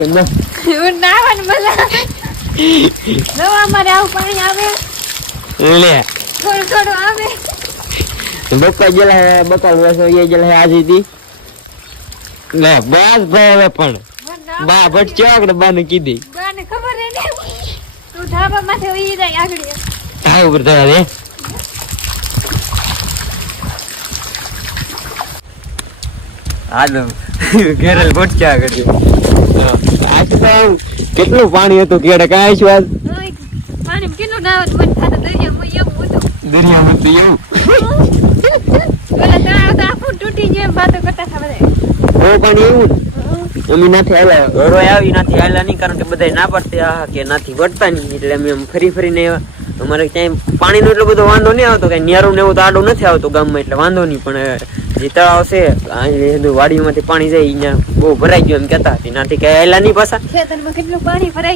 નાવાની મજા આવે. જો અમારે આવું પાણી આવે લે થોડું થોડું આવે. બકા જેલા હે બકા વર્ષો ये જેલા હે આજી દી લે બસ ભાઈ પણ બા ભટ ચોક ને બાને કીધી બાને ખબર હે ને તું ધાબા માથે ઉઈ જાય આગળ આ ઉપર થા દે હાલો ઘેરલ ભટક્યા કર્યો આજ તો કેટલું પાણી હતું કેડે કાંઈ શું આજ પાણી કેટલું નાવત મન થાતો દરિયામાં એવું હતું. દરિયામાં તો એવું પેલા તળાવ તો આખું તૂટી ગયું એમ વાતો કરતા હતા બધા. ઓ પાણી એવું અમે નથી આવેલા ઘરો આવી નથી આવેલા નહીં કારણ કે બધા ના પડતી આ કે નથી વટતા નહીં એટલે અમે એમ ફરી ફરીને આવ્યા. અમારે ક્યાંય પાણીનો એટલો બધો વાંધો નહીં આવતો કઈ ન્યારું ને એવું તો આડું નથી આવતું ગામમાં એટલે વાંધો નહીં પણ જે તળાવ છે વાડીમાંથી પાણી જાય અહીંયા બહુ ભરાઈ ગયું એમ કેતા એનાથી કઈ આવેલા નહીં પાછા ખેતરમાં કેટલું પાણી ભરાય